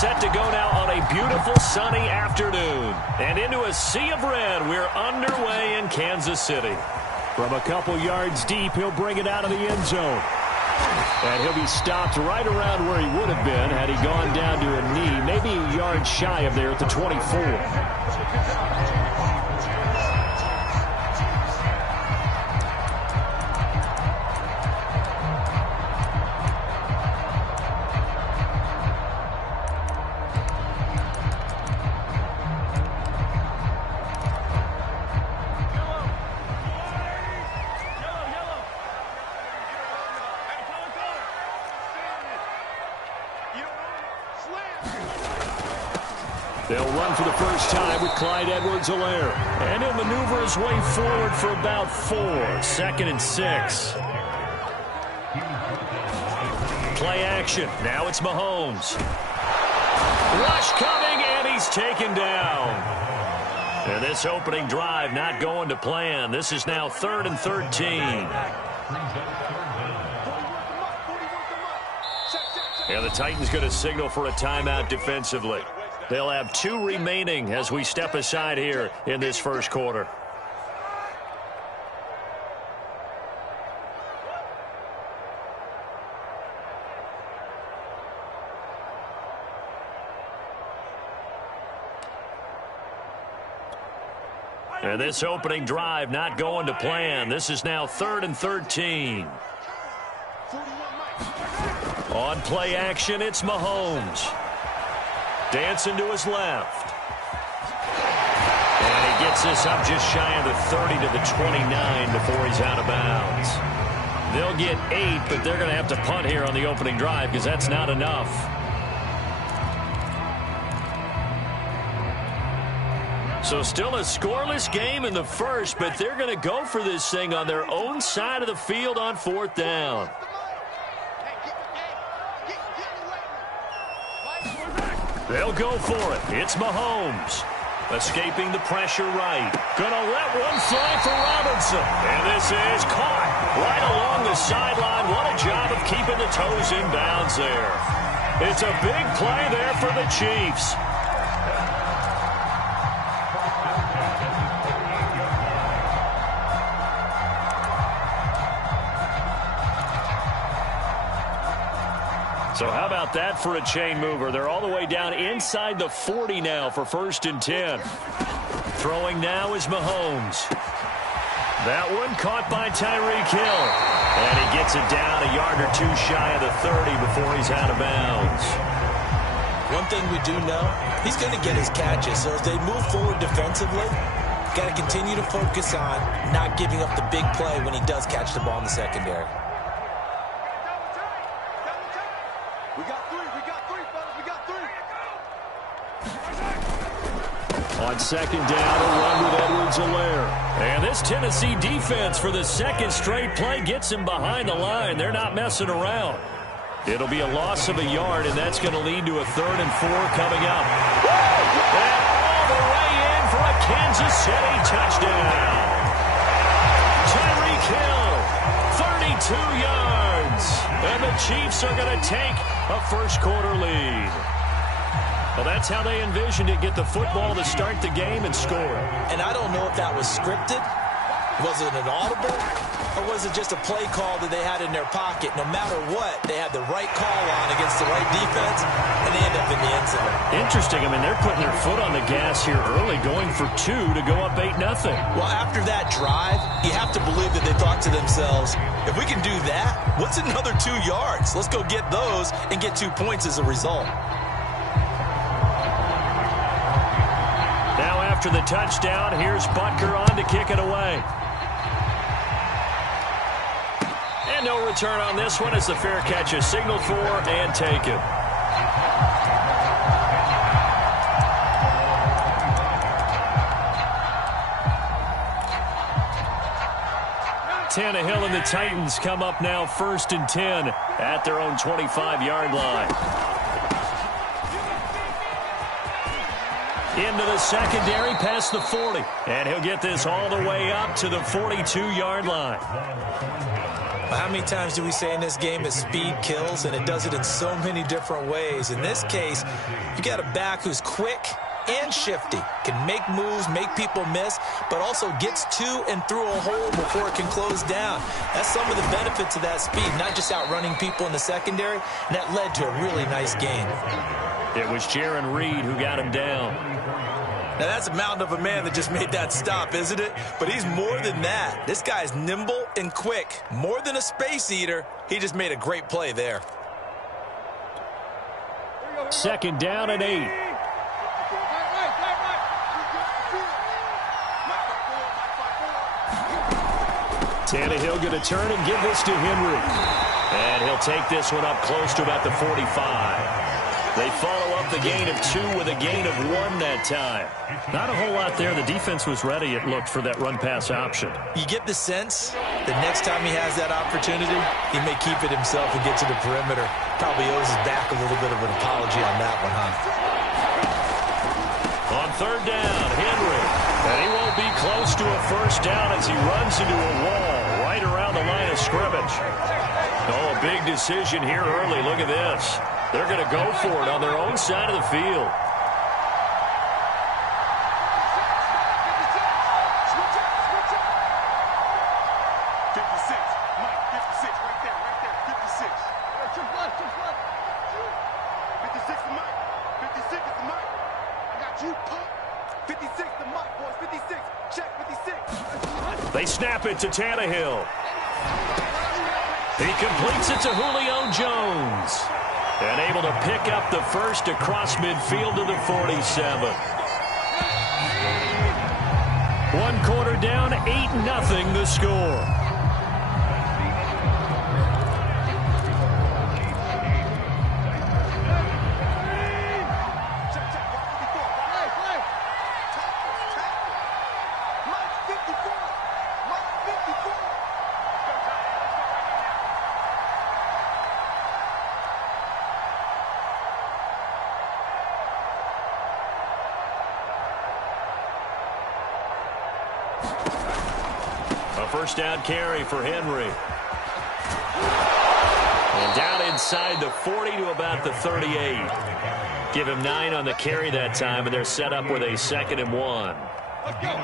set to go now on a beautiful sunny afternoon. And into a sea of red, we're underway in Kansas City. From a couple yards deep, he'll bring it out of the end zone. And he'll be stopped right around where he would have been had he gone down to a knee, maybe a yard shy of there at the 24. They'll run for the first time with Clyde Edwards-Helaire. And he'll maneuver his way forward for about 4. 2nd and 6. Play action. Now it's Mahomes. Rush coming, and he's taken down. And this opening drive not going to plan. This is now 3rd and 13. And the Titans going to signal for a timeout defensively. They'll have 2 remaining as we step aside here in this first quarter. And this opening drive not going to plan. This is now 3rd and 13. On play action, it's Mahomes. Dancing to his left. And he gets this up just shy of the 30 to the 29 before he's out of bounds. They'll get 8, but they're going to have to punt here on the opening drive because that's not enough. So still a scoreless game in the first, but they're going to go for this thing on their own side of the field on 4th down. They'll go for it. It's Mahomes. Escaping the pressure right. Gonna let one fly for Robinson. And this is caught right along the sideline. What a job of keeping the toes in bounds there. It's a big play there for the Chiefs. So how about that for a chain mover? They're all the way down inside the 40 now for 1st and 10. Throwing now is Mahomes. That one caught by Tyreek Hill. And he gets it down a yard or 2 shy of the 30 before he's out of bounds. One thing we do know, he's going to get his catches. So as they move forward defensively, got to continue to focus on not giving up the big play when he does catch the ball in the secondary. On 2nd down, a run with Edwards-Helaire. And this Tennessee defense for the 2nd straight play gets him behind the line. They're not messing around. It'll be a loss of a yard, and that's going to lead to a 3rd and 4 coming up. And all the way in for a Kansas City touchdown. Tyreek Hill, 32 yards. And the Chiefs are going to take a first quarter lead. Well, that's how they envisioned it. Get the football to start the game and score. And I don't know if that was scripted. Was it an audible? Or was it just a play call that they had in their pocket? No matter what, they had the right call on against the right defense, and they end up in the end zone. Interesting. I mean, they're putting their foot on the gas here early, going for 2 to go up 8-0. Well, after that drive, you have to believe that they thought to themselves, if we can do that, what's another 2 yards? Let's go get those and get 2 points as a result. Now after the touchdown, here's Butker on to kick it away. And no return on this one as the fair catch is signaled for and taken. Tannehill and the Titans come up now 1st and 10 at their own 25-yard line. Into the secondary past the 40. And he'll get this all the way up to the 42-yard line. How many times do we say in this game that speed kills, and it does it in so many different ways? In this case, you got a back who's quick and shifty, can make moves, make people miss, but also gets to and through a hole before it can close down. That's some of the benefits of that speed, not just outrunning people in the secondary, and that led to a really nice game. It was Jaron Reed who got him down. Now, that's a mountain of a man that just made that stop, isn't it? But he's more than that. This guy's nimble and quick. More than a space eater, he just made a great play there. 2nd down and 8. Tannehill going to turn and give this to Henry. And he'll take this one up close to about the 45. They follow up the gain of 2 with a gain of 1 that time. Not a whole lot there. The defense was ready, it looked, for that run-pass option. You get the sense that next time he has that opportunity, he may keep it himself and get to the perimeter. Probably owes his back a little bit of an apology on that one, huh? On 3rd down, Henry. And he won't be close to a first down as he runs into a wall right around the line of scrimmage. Oh, a big decision here early. Look at this. They're going to go for it on their own side of the field. They snap it to Tannehill. He completes it to Julio Jones. And able to pick up the first across midfield to the 47. 1 quarter down, 8-0 the score. First down carry for Henry. And down inside the 40 to about the 38. Give him 9 on the carry that time, and they're set up with a 2nd and 1. Let's go.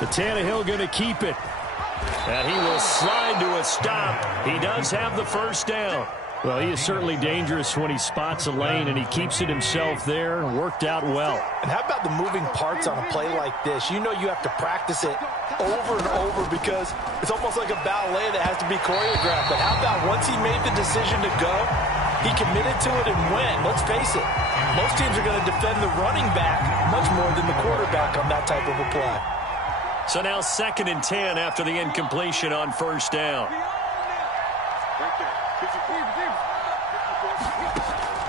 The Tannehill going to keep it. And he will slide to a stop. He does have the first down. Well, he is certainly dangerous when he spots a lane, and he keeps it himself there. Worked out well. And how about the moving parts on a play like this? You know you have to practice it over and over because it's almost like a ballet that has to be choreographed. But how about once he made the decision to go, he committed to it and went. Let's face it, most teams are going to defend the running back much more than the quarterback on that type of a play. So now 2nd and 10 after the incompletion on first down.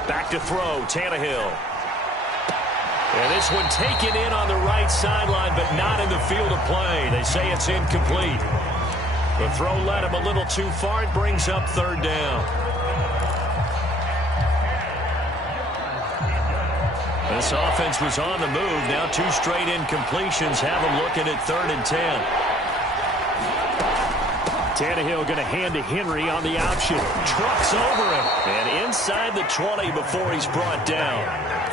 Back to throw, Tannehill. And this one taken in on the right sideline, but not in the field of play. They say it's incomplete. The throw led him a little too far. It brings up 3rd down. This offense was on the move. Now 2 straight incompletions have them looking at 3rd and 10. Tannehill going to hand to Henry on the option. Trucks over him. And inside the 20 before he's brought down.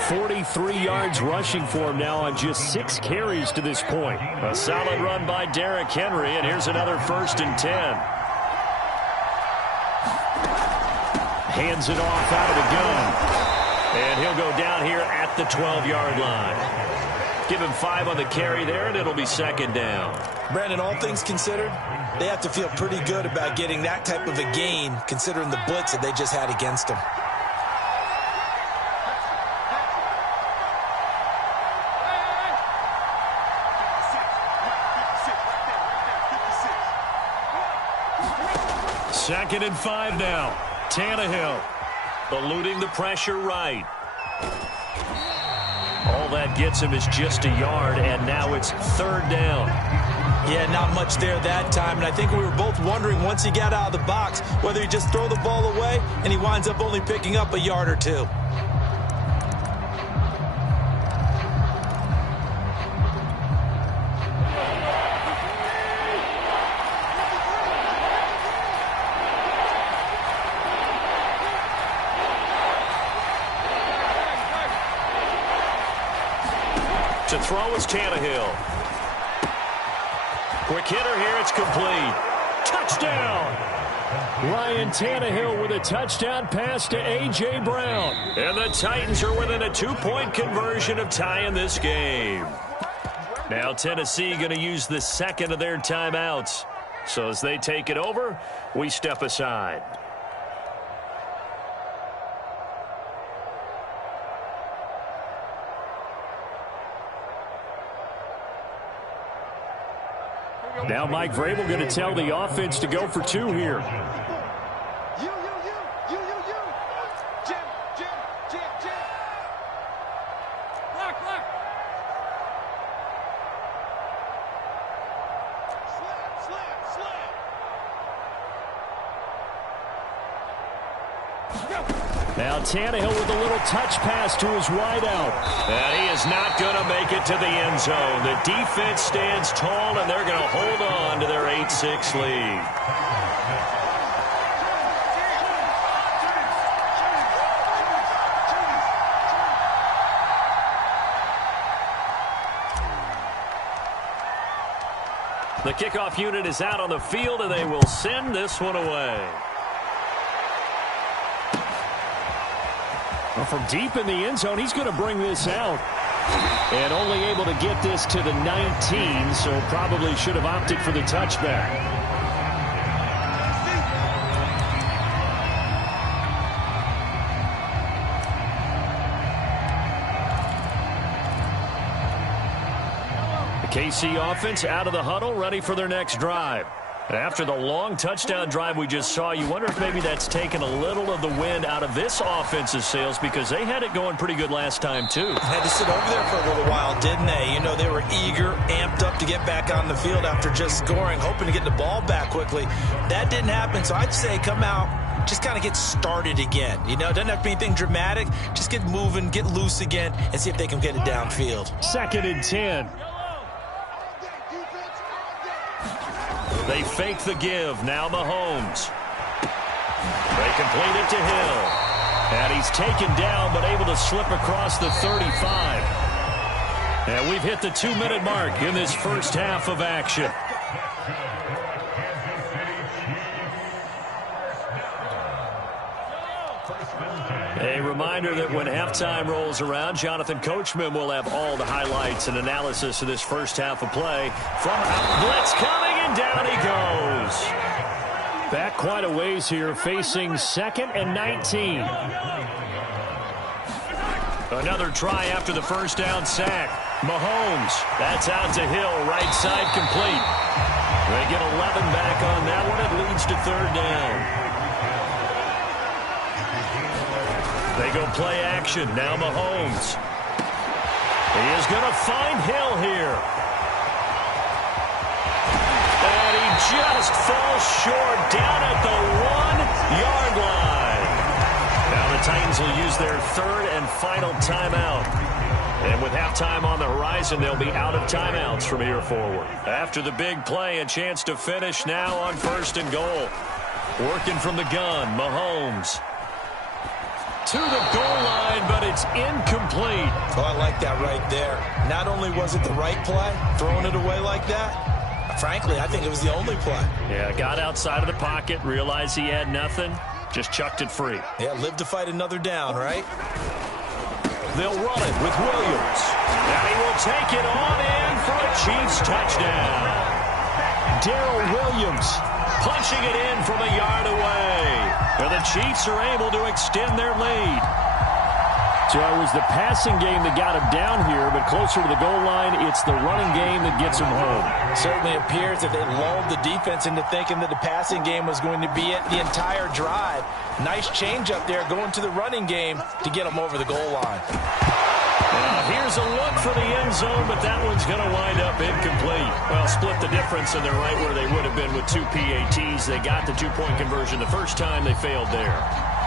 43 yards rushing for him now on just 6 carries to this point. A solid run by Derrick Henry, and here's another 1st and 10. Hands it off out of the gun. And he'll go down here at the 12-yard line. Give him 5 on the carry there, and it'll be 2nd down. Brandon, all things considered, they have to feel pretty good about getting that type of a gain, considering the blitz that they just had against them. Second and 5 now. Tannehill eluding the pressure right. All that gets him is just a yard, and now it's 3rd down. Yeah, not much there that time, and I think we were both wondering once he got out of the box whether he just throw the ball away, and he winds up only picking up a yard or 2. To throw is Tannehill. Quick hitter here. It's complete. Touchdown. Ryan Tannehill with a touchdown pass to A.J. Brown. And the Titans are within a 2-point conversion of tying this game. Now Tennessee going to use the second of their timeouts. So as they take it over, we step aside. Now Mike Vrabel going to tell the offense to go for 2 here. Now Tannehill with a little touch pass to his wideout. And he is not going to make it to the end zone. The defense stands tall, and they're going to hold on to their 8-6 lead. The kickoff unit is out on the field, and they will send this one away. Well, from deep in the end zone, he's going to bring this out. And only able to get this to the 19, so probably should have opted for the touchback. The KC offense out of the huddle, ready for their next drive. After the long touchdown drive we just saw, you wonder if maybe that's taken a little of the wind out of this offense's sails, because they had it going pretty good last time, too. Had to sit over there for a little while, didn't they? You know, they were eager, amped up to get back on the field after just scoring, hoping to get the ball back quickly. That didn't happen, so I'd say come out, just kind of get started again. You know, it doesn't have to be anything dramatic. Just get moving, get loose again, and see if they can get it downfield. 2nd and 10. They fake the give. Now Mahomes. They complete it to Hill. And he's taken down, but able to slip across the 35. And we've hit the 2-minute mark in this first half of action. A reminder that when halftime rolls around, Jonathan Coachman will have all the highlights and analysis of this first half of play. From blitz coming, and down he goes. Back quite a ways here, facing 2nd and 19. Another try after the first down sack. Mahomes, that's out to Hill, right side complete. They get 11 back on that one. It leads to 3rd down. They go play action. Now Mahomes. He is going to find Hill here. And he just falls short down at the 1-yard line. Now the Titans will use their 3rd and final timeout. And with halftime on the horizon, they'll be out of timeouts from here forward. After the big play, a chance to finish now on 1st and goal. Working from the gun, Mahomes. To the goal line, but it's incomplete. Oh, I like that right there. Not only was it the right play, throwing it away like that, frankly, I think it was the only play. Yeah, got outside of the pocket, realized he had nothing, just chucked it free. Yeah, live to fight another down, right? They'll run it with Williams. And he will take it on in for a Chiefs touchdown. Darrell Williams punching it in from a yard away. And the Chiefs are able to extend their lead. So it was the passing game that got him down here, but closer to the goal line, it's the running game that gets him home. Certainly appears that they lulled the defense into thinking that the passing game was going to be it the entire drive. Nice change up there going to the running game to get them over the goal line. Now here's a look for the end zone, but that one's going to wind up incomplete. Well, split the difference, and they're right where they would have been with 2 PATs. They got the 2-point conversion the first time. They failed there.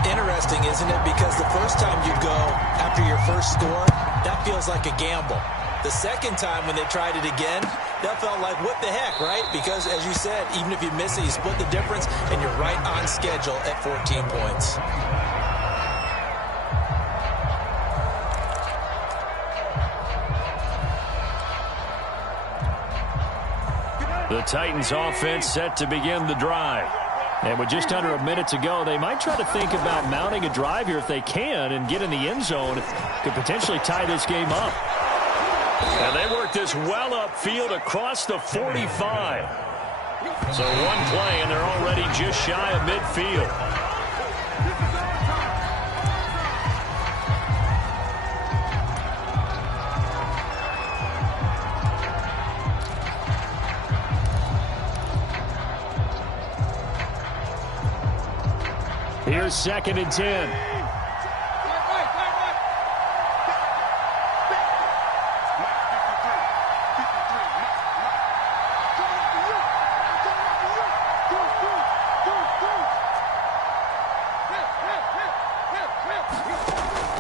Interesting, isn't it? Because the first time you go after your first score, that feels like a gamble. The second time when they tried it again, that felt like, what the heck, right? Because, as you said, even if you miss it, you split the difference, and you're right on schedule at 14 points. The Titans offense set to begin the drive. And with just under a minute to go, they might try to think about mounting a drive here if they can and get in the end zone. Could potentially tie this game up. And they work this well upfield across the 45. So one play, and they're already just shy of midfield. Here's 2nd and 10.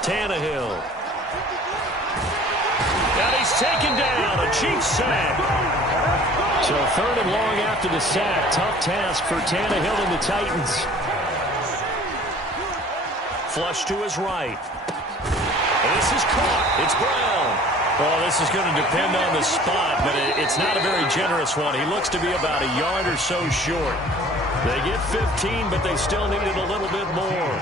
Tannehill. And he's taken down. A Chiefs sack. So 3rd and long after the sack. Tough task for Tannehill and the Titans. Flush to his right. And this is caught. It's Brown. Well, this is going to depend on the spot, but it's not a very generous one. He looks to be about a yard or so short. They get 15, but they still needed a little bit more.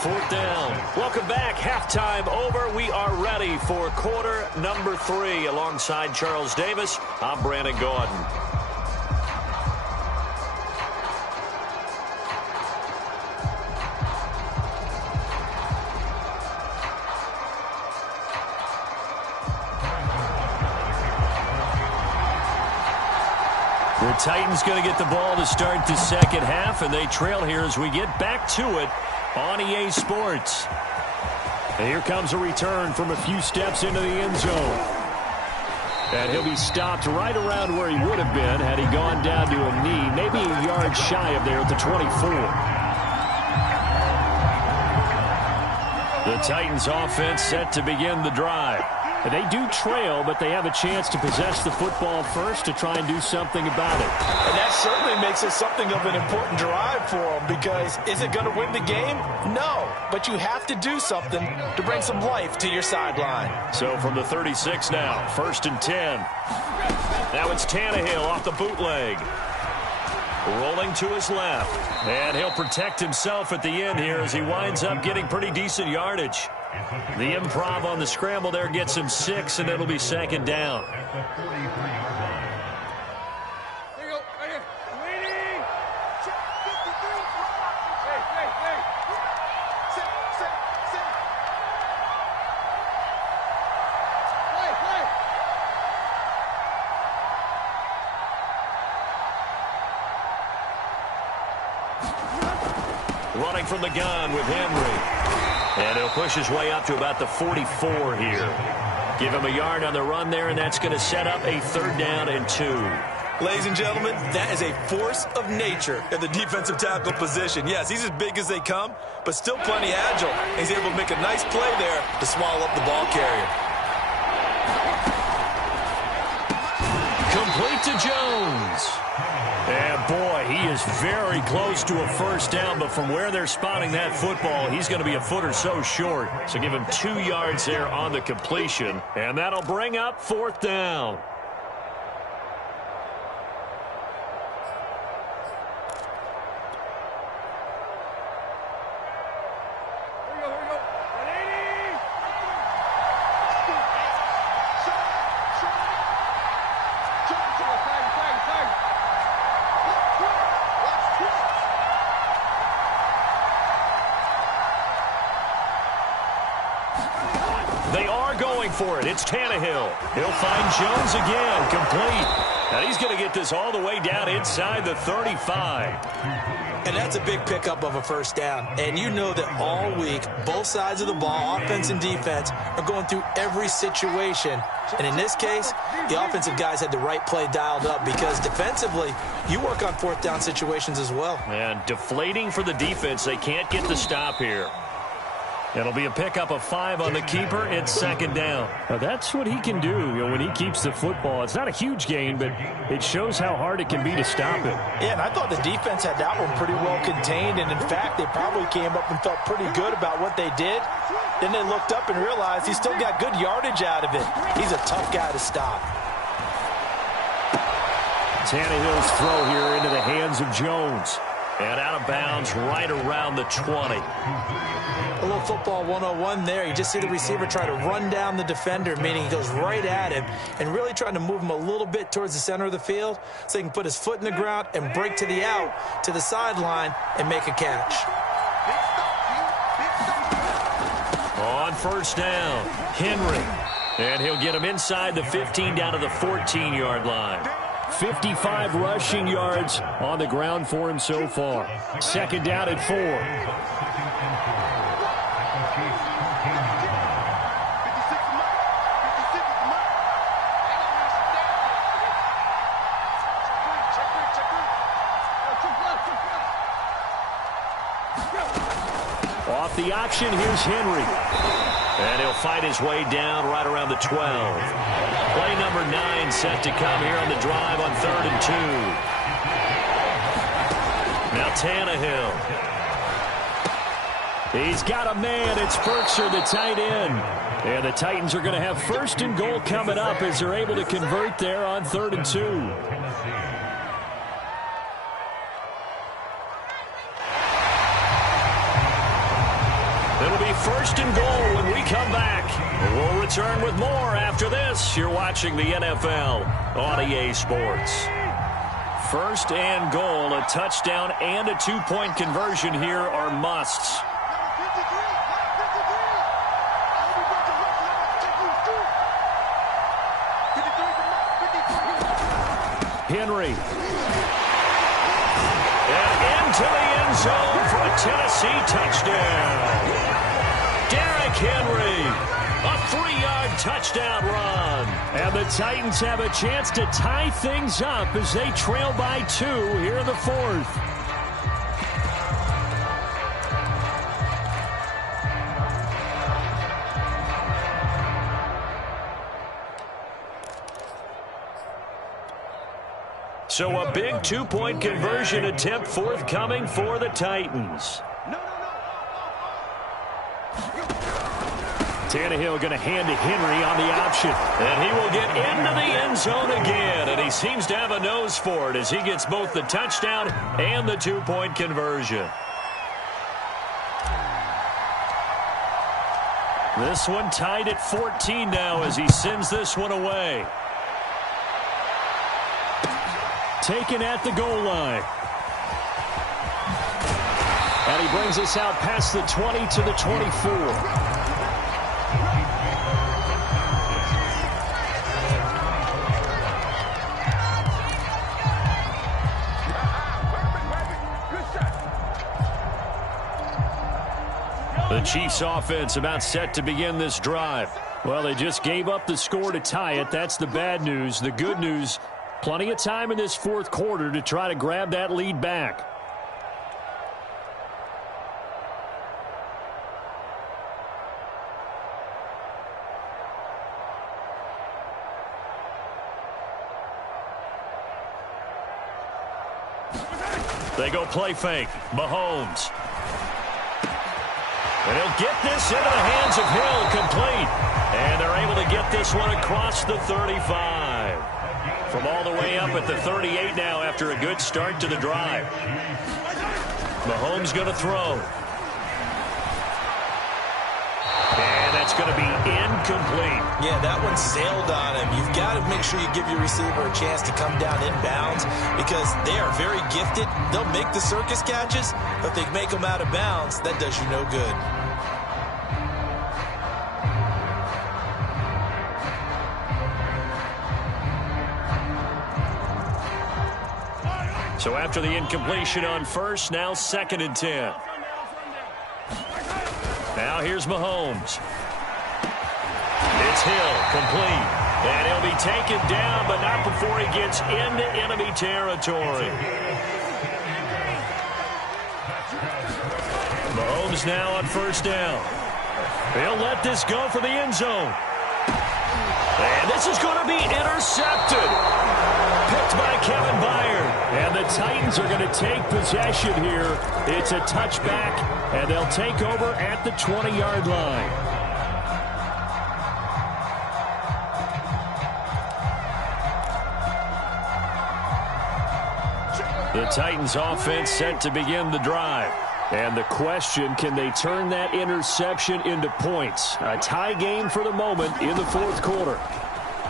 4th down. Welcome back. Halftime over. We are ready for quarter number 3. Alongside Charles Davis, I'm Brandon Gordon. The Titans going to get the ball to start the second half, and they trail here as we get back to it on EA Sports. And here comes a return from a few steps into the end zone. And he'll be stopped right around where he would have been had he gone down to a knee, maybe a yard shy of there at the 24. The Titans offense set to begin the drive. And they do trail, but they have a chance to possess the football first to try and do something about it. And that certainly makes it something of an important drive for them, because is it going to win the game? No, but you have to do something to bring some life to your sideline. So from the 36 now, 1st and 10. Now it's Tannehill off the bootleg. Rolling to his left. And he'll protect himself at the end here as he winds up getting pretty decent yardage. The improv on the scramble there gets him 6, and it'll be 2nd down. Running from the gun with Henry. And he'll push his way up to about the 44 here. Give him a yard on the run there, and that's going to set up a 3rd down and 2. Ladies and gentlemen, that is a force of nature at the defensive tackle position. Yes, he's as big as they come, but still plenty agile. He's able to make a nice play there to swallow up the ball carrier. Complete to Jones. And boy, he is very close to a 1st down, but from where they're spotting that football, he's going to be a foot or so short. So give him 2 yards there on the completion, and that'll bring up 4th down. They are going for it. It's Tannehill. He'll find Jones again, complete. And he's going to get this all the way down inside the 35. And that's a big pickup of a 1st down. And you know that all week, both sides of the ball, offense and defense, are going through every situation. And in this case, the offensive guys had the right play dialed up, because defensively, you work on 4th down situations as well. And deflating for the defense. They can't get the stop here. It'll be a pickup of 5 on the keeper. It's 2nd down. Now that's what he can do, when he keeps the football. It's not a huge gain, but it shows how hard it can be to stop it. Yeah, and I thought the defense had that one pretty well contained, and in fact, they probably came up and felt pretty good about what they did. Then they looked up and realized he still got good yardage out of it. He's a tough guy to stop. Tannehill's throw here into the hands of Jones. And out of bounds right around the 20. A little football 101 there. You just see the receiver try to run down the defender, meaning he goes right at him and really trying to move him a little bit towards the center of the field so he can put his foot in the ground and break to the out, to the sideline, and make a catch. On first down, Henry. And he'll get him inside the 15 down to the 14-yard line. 55 rushing yards on the ground for him so far. Second down at 4. Off the option, here's Henry. And he'll fight his way down right around the 12. Play number 9 set to come here on the drive on 3rd and 2. Now Tannehill. He's got a man. It's Ferkser, the tight end. And the Titans are going to have 1st and goal coming up as they're able to convert there on 3rd and 2. It'll be 1st and goal when we come back. We'll return with more after this. You're watching the NFL on EA Sports. 1st and goal, a touchdown and a 2-point conversion here are musts. Henry. And into the end zone for a Tennessee touchdown. Derrick Henry, a 3-yard touchdown run. And the Titans have a chance to tie things up as they trail by 2 here in the 4th. So a big 2-point conversion attempt forthcoming for the Titans. Tannehill going to hand to Henry on the option. And he will get into the end zone again. And he seems to have a nose for it as he gets both the touchdown and the 2-point conversion. This one tied at 14 now as he sends this one away. Taken at the goal line. And he brings us out past the 20 to the 24. The Chiefs offense about set to begin this drive. Well, they just gave up the score to tie it. That's the bad news. The good news, plenty of time in this 4th quarter to try to grab that lead back. They go play fake. Mahomes. And he'll get this into the hands of Hill, complete. And they're able to get this one across the 35. From all the way up at the 38 now after a good start to the drive. Mahomes going to throw. And that's going to be incomplete. Yeah, that one sailed on him. You've got to make sure you give your receiver a chance to come down inbounds because they are very gifted. They'll make the circus catches, but if they make them out of bounds, that does you no good. So after the incompletion on first, now 2nd and 10. Now here's Mahomes. It's Hill, complete. And he'll be taken down, but not before he gets into enemy territory. Mahomes now on first down. He'll let this go for the end zone. And this is going to be intercepted. Picked by Kevin Byard. And the Titans are going to take possession here. It's a touchback, and they'll take over at the 20-yard line. The Titans offense set to begin the drive. And the question, can they turn that interception into points? A tie game for the moment in the fourth quarter.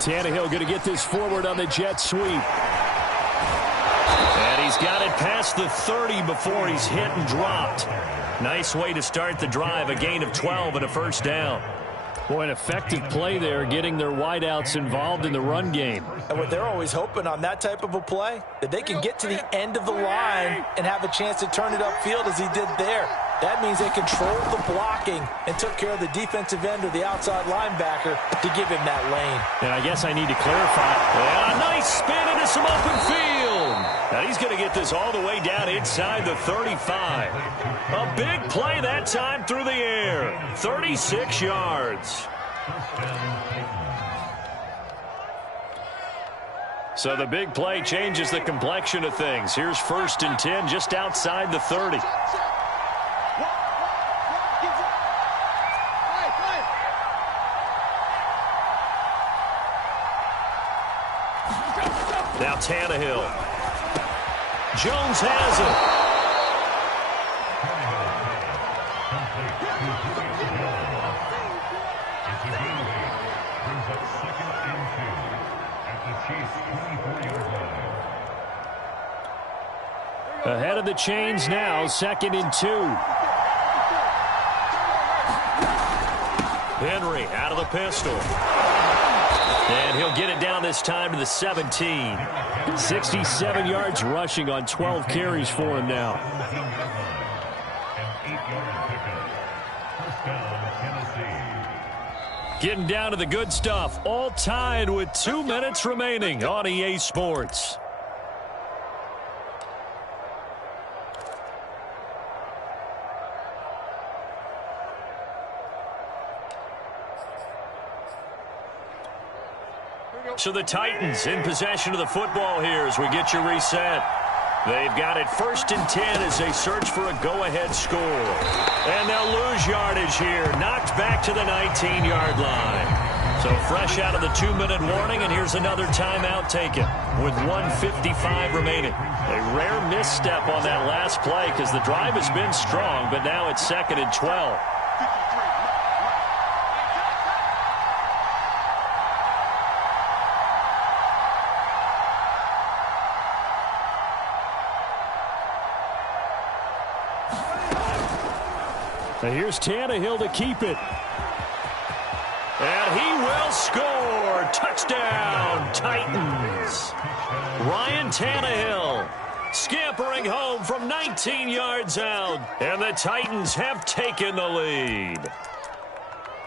Tannehill going to get this forward on the jet sweep. And he's got it past the 30 before he's hit and dropped. Nice way to start the drive, a gain of 12 and a first down. Boy, an effective play there, getting their wideouts involved in the run game. And what they're always hoping on that type of a play, that they can get to the end of the line and have a chance to turn it upfield as he did there. That means they controlled the blocking and took care of the defensive end or the outside linebacker to give him that lane. And I guess I need to clarify. And a nice spin into some open field. Now he's going to get this all the way down inside the 35. A big play that time through the air. 36 yards. So the big play changes the complexion of things. Here's 1st and 10 just outside the 30. Now Tannehill. Jones has it. Ahead of the chains now, 2nd and 2. Henry out of the pistol. And he'll get it down this time to the 17. 67 yards rushing on 12 carries for him now. Getting down to the good stuff. All tied with 2 minutes remaining on EA Sports. So the Titans in possession of the football here as we get you reset. They've got it 1st and 10 as they search for a go-ahead score. And they'll lose yardage here. Knocked back to the 19-yard line. So fresh out of the 2-minute warning, and here's another timeout taken with 1:55 remaining. A rare misstep on that last play because the drive has been strong, but now it's 2nd and 12. And here's Tannehill to keep it. And he will score. Touchdown, Titans. Ryan Tannehill scampering home from 19 yards out. And the Titans have taken the lead.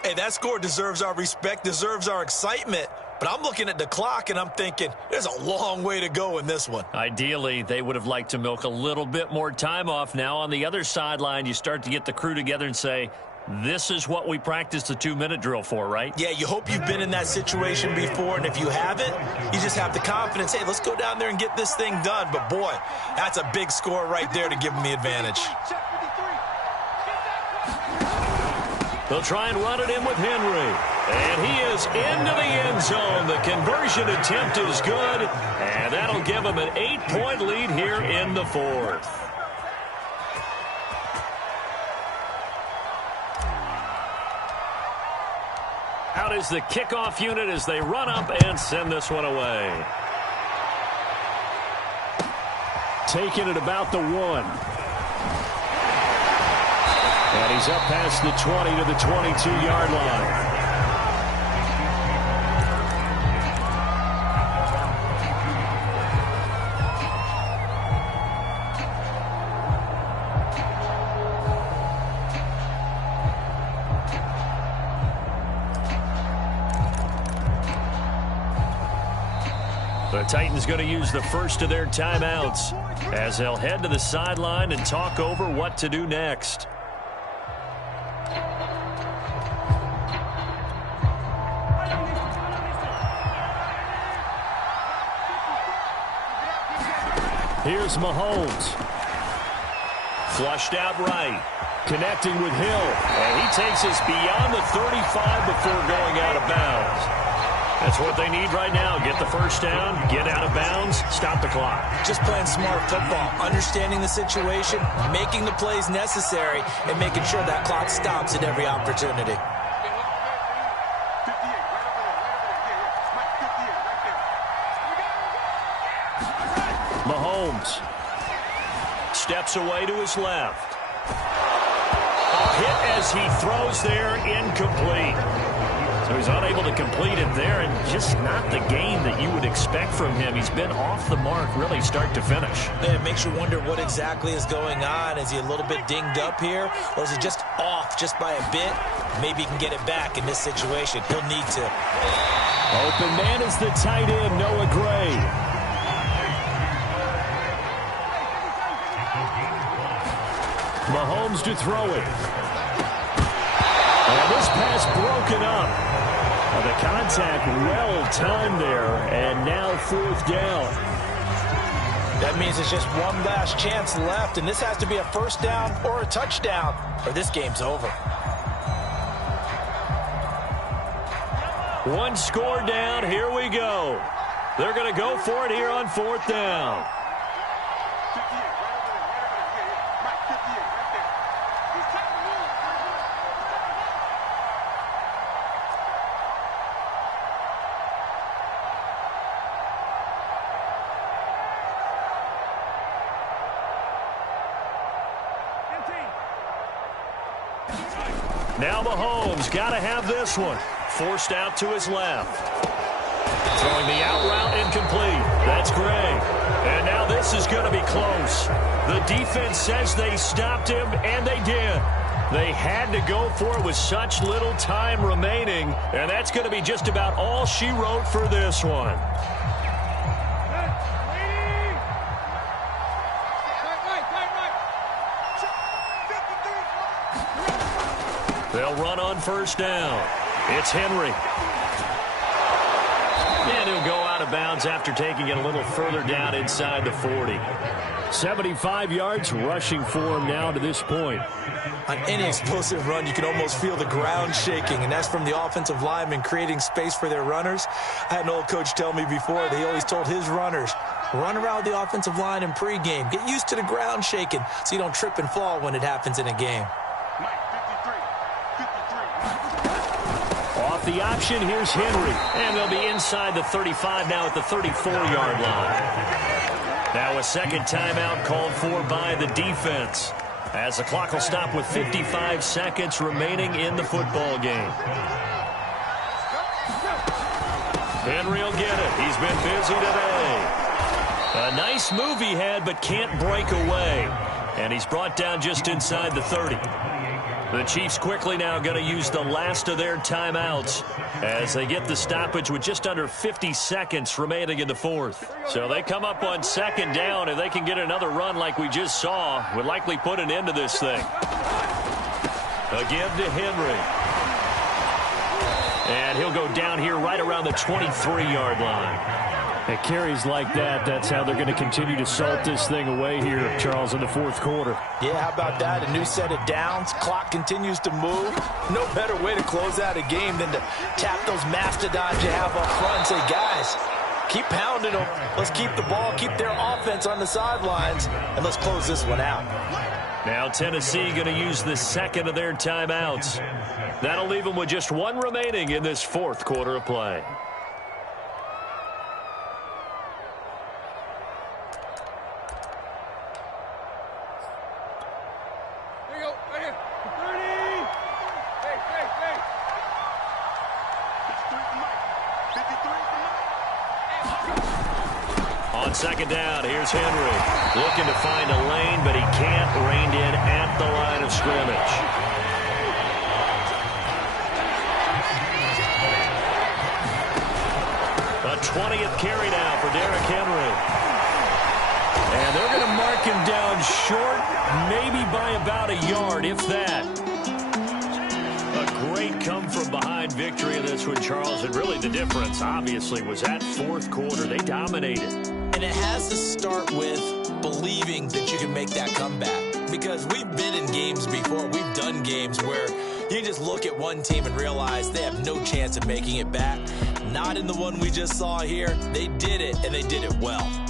Hey, that score deserves our respect, deserves our excitement. But I'm looking at the clock, and I'm thinking, there's a long way to go in this one. Ideally, they would have liked to milk a little bit more time off. Now, on the other sideline, you start to get the crew together and say, this is what we practiced the 2-minute drill for, right? Yeah, you hope you've been in that situation before, and if you haven't, you just have the confidence, hey, let's go down there and get this thing done. But, boy, that's a big score right there to give them the advantage. They'll try and run it in with Henry. And he is into the end zone. The conversion attempt is good. And that'll give him an 8-point lead here in the 4th. Out is the kickoff unit as they run up and send this one away. Taking it about the 1. And he's up past the 20 to the 22-yard line. The Titans going to use the first of their timeouts as they'll head to the sideline and talk over what to do next. Here's Mahomes. Flushed out right. Connecting with Hill. And he takes us beyond the 35 before going out of bounds. That's what they need right now. Get the first down, get out of bounds, stop the clock. Just playing smart football, understanding the situation, making the plays necessary, and making sure that clock stops at every opportunity. Mahomes steps away to his left. A hit as he throws there, incomplete. So he's unable to complete it there, and just not the game that you would expect from him. He's been off the mark really start to finish. Yeah, it makes you wonder what exactly is going on. Is he a little bit dinged up here, or is he just off just by a bit? Maybe he can get it back in this situation. He'll need to. Open man is the tight end, Noah Gray. Mahomes to throw it. And this pass broken up. The contact well-timed there, and now fourth down. That means it's just one last chance left, and this has to be a first down or a touchdown, or this game's over. One score down, here we go. They're going to go for it here on fourth down. Now Mahomes got to have this one. Forced out to his left. Throwing the out route incomplete. That's Gray. And now this is going to be close. The defense says they stopped him, and they did. They had to go for it with such little time remaining, and that's going to be just about all she wrote for this one. They'll run on first down. It's Henry. And he'll go out of bounds after taking it a little further down inside the 40. 75 yards rushing for him now to this point. On any explosive run, you can almost feel the ground shaking, and that's from the offensive linemen creating space for their runners. I had an old coach tell me before, they always told his runners, run around the offensive line in pregame. Get used to the ground shaking so you don't trip and fall when it happens in a game. Off the option, here's Henry. And they'll be inside the 35 now at the 34-yard line. Now a second timeout called for by the defense, as the clock will stop with 55 seconds remaining in the football game. Henry will get it. He's been busy today. A nice move he had, but can't break away. And he's brought down just inside the 30. The Chiefs quickly now going to use the last of their timeouts as they get the stoppage with just under 50 seconds remaining in the fourth. So they come up on second down, and they can get another run like we just saw. Would likely put an end to this thing. A give to Henry. And he'll go down here right around the 23-yard line. At carries like that, that's how they're going to continue to salt this thing away here, Charles, in the fourth quarter. Yeah, how about that? A new set of downs. Clock continues to move. No better way to close out a game than to tap those mastodons you have up front and say, guys, keep pounding them. Let's keep the ball, keep their offense on the sidelines, and let's close this one out. Now Tennessee going to use the second of their timeouts. That'll leave them with just one remaining in this fourth quarter of play. On second down, here's Henry. Looking to find a lane, but he can't. Reined in at the line of scrimmage. A 20th carry now for Derrick Henry. And they're going to mark him down short, maybe by about a yard, if that. A great come-from-behind victory in this one, Charles. And really the difference, obviously, was that fourth quarter. They dominated. And it has to start with believing that you can make that comeback. Because we've been in games before. We've done games where you just look at one team and realize they have no chance of making it back. Not in the one we just saw here. They did it, and they did it well.